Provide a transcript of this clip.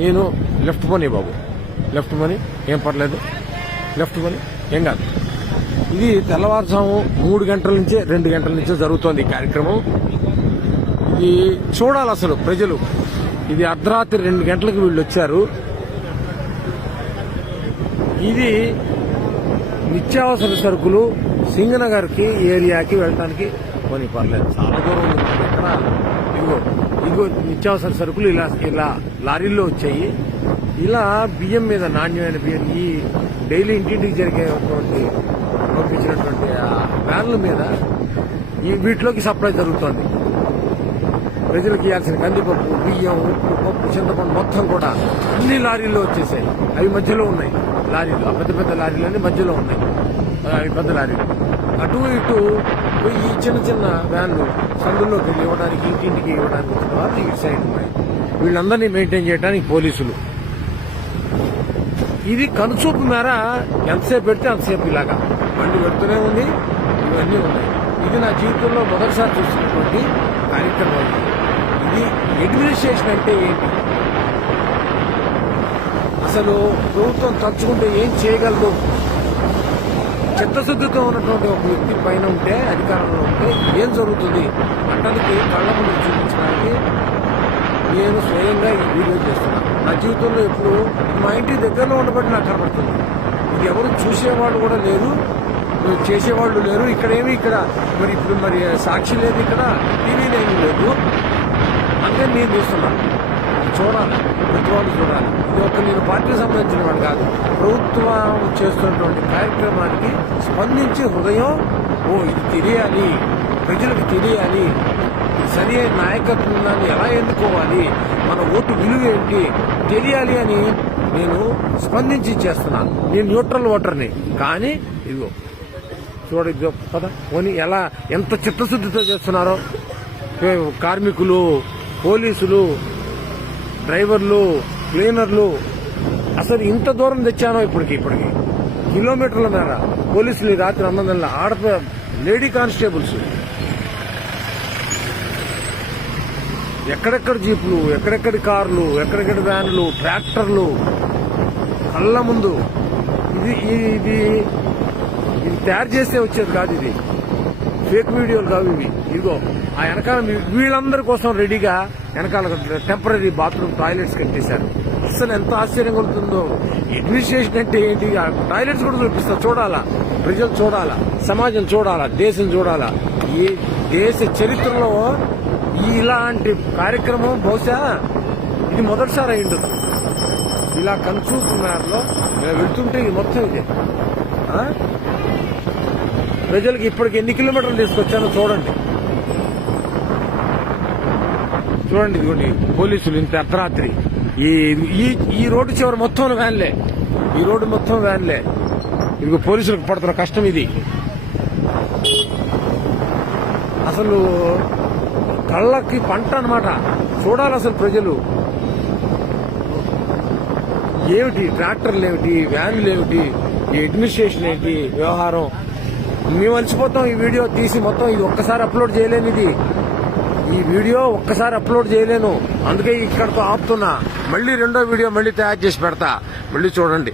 నేను లెఫ్ట్ పోనీ బాబు, లెఫ్ట్ పోనీ, ఏం పర్లేదు, లెఫ్ట్ పోనీ, ఏం కాదు. ఇది తెల్లవారుజాము 3 గంటల నుంచే 2 గంటల నుంచే జరుగుతోంది ఈ కార్యక్రమం. ఇది చూడాలి అసలు ప్రజలు. ఇది అర్ధరాత్రి 2 గంటలకు వీళ్ళు వచ్చారు. ఇది నిత్యావసర సరుకులు సింగనగర్కి ఏరియాకి వెళ్ళడానికి కొని పర్లేదు, చాలా దూరం ఉంది. ఇక్కడ ఇదిగో నిత్యావసర సరుకులు ఇలా లారీల్లో వచ్చాయి. ఇలా బియ్యం మీద, నాణ్యమైన బియ్యం, ఈ డైలీ ఇంటింటికి జరిగేటువంటి పంపించినటువంటి వ్యాన్ల మీద వీటిలోకి సప్లై జరుగుతోంది. ప్రజలకు ఇవ్వాల్సిన కందిపప్పు, బియ్యం, ఉప్పు, పప్పు, చింతపండు మొత్తం కూడా అన్ని లారీల్లో వచ్చేసాయి. అవి మధ్యలో ఉన్నాయి లారీలు, ఆ పెద్ద పెద్ద లారీలన్నీ మధ్యలో ఉన్నాయి. అవి పెద్ద లారీలు అటు ఇటు ఈ చిన్న చిన్న వ్యాన్లు సందుల్లోకి వెళ్ళి ఇవ్వడానికి, ఇంటింటికి ఇవ్వడానికి వచ్చిన వాళ్ళు ఇటు సైడ్ ఉన్నాయి. వీళ్ళందరినీ మెయింటైన్ చేయడానికి పోలీసులు. ఇది కనుచూపు మేర ఎంతసేపు పెడితే అంతసేపు ఇలాగా బండి పెడుతూనే ఉంది. ఇవన్నీ ఉన్నాయి. ఇది నా జీవితంలో మొదటిసారి చూస్తున్నటువంటి కార్యక్రమం. ఇది అడ్మినిస్ట్రేషన్ అంటే ఏంటి, అసలు ప్రభుత్వం తలుచుకుంటే ఏం చేయగలదు? చిత్తశుద్ధితో ఉన్నటువంటి ఒక వ్యక్తి పైన ఉంటే, అధికారంలో ఉంటే ఏం జరుగుతుంది అంటానికి కళ్ళ ముందు చూపించడానికి నేను స్వయంగా ఈ వీడియో చేస్తున్నాను. నా జీవితంలో ఎప్పుడు మా ఇంటి దగ్గరలో ఉండబట్టి నాకు కనబడుతుంది. ఇది ఎవరు చూసేవాళ్ళు కూడా లేరు, చేసేవాళ్ళు లేరు. ఇక్కడ మరి ఇప్పుడు సాక్షి లేదు, ఇక్కడ టీవీ లేదు. అందుకని నేను చూస్తున్నాను. చూడాలి, ప్రతి వాళ్ళు చూడాలి. ఇది నేను పార్టీకి సంబంధించిన వాడు కాదు. ప్రభుత్వం చేస్తున్నటువంటి కార్యక్రమానికి స్పందించి హృదయం, ఇది తెలియాలి, ప్రజలకు తెలియాలి, సరి అయిన నాయకత్వాన్ని ఎలా ఎన్నుకోవాలి, మన ఓటు విలువ ఏంటి తెలియాలి అని నేను స్పందించి చేస్తున్నాను. నేను న్యూట్రల్ ఓటర్ని. కానీ ఇదిగో చూడ కదా పోనీ ఎంత చిత్తశుద్ధితో చేస్తున్నారో కార్మికులు, పోలీసులు, డ్రైవర్లు, క్లీనర్లు. అసలు ఇంత దూరం తెచ్చానో ఇప్పటికి కిలోమీటర్ల మేర పోలీసులు రాత్రి 9 గంటల లేడీ కానిస్టేబుల్స్, ఎక్కడెక్కడ జీపులు, ఎక్కడెక్కడి కార్లు, ఎక్కడెక్కడి వ్యాన్లు, ట్రాక్టర్లు కళ్ళ ముందు. ఇది తయారు చేస్తే వచ్చేది కాదు. ఇది ఫేక్ వీడియోలు కావు ఇవి. ఇదిగో ఆ వెనకాల వీళ్ళందరి కోసం రెడీగా వెనకాల టెంపరీ బాత్రూమ్ టాయిలెట్స్ కట్టేశారు. అసలు ఎంత ఆశ్చర్యం కలుగుతుందో. అడ్మినిస్ట్రేషన్ అంటే ఏంటి? టాయిలెట్స్ కూడా చూపిస్తా. చూడాలా, ప్రజలు చూడాలా, సమాజం చూడాలా, దేశం చూడాలా. ఈ దేశ చరిత్రలో ఇలాంటి కార్యక్రమం బహుశా ఇది మొదటిసారి అయి ఉండదు. ఇలా కన్సూపు మేరలో వెళ్తుంటే ఇది మొత్తం ఇదే. ప్రజలకు ఇప్పటికి ఎన్ని కిలోమీటర్లు తీసుకొచ్చానో చూడండి. ఇదిగోండి పోలీసులు ఇంత అర్ధరాత్రి ఈ రోడ్డు చివరి మొత్తం వ్యాన్లే, ఈ రోడ్డు మొత్తం వ్యాన్లే. ఇదిగో పోలీసులకు పడుతున్న కష్టం ఇది. అసలు కళ్ళకి పంట అన్నమాట. చూడాలి అసలు ప్రజలు. ఏమిటి ట్రాక్టర్లు, ఏమిటి వ్యాన్లు, ఏమిటి ఈ అడ్మినిస్ట్రేషన్ ఏంటి వ్యవహారం. మేము అలసిపోతాం ఈ వీడియో తీసి మొత్తం. ఇది ఒక్కసారి అప్లోడ్ చేయలేను. ఈ వీడియో ఒక్కసారి అప్లోడ్ చేయలేను. అందుకే ఇక్కడతో ఆపుతున్నా. మళ్ళీ రెండో వీడియో మళ్ళీ తయారు చేసి పెడతా. మళ్ళీ చూడండి.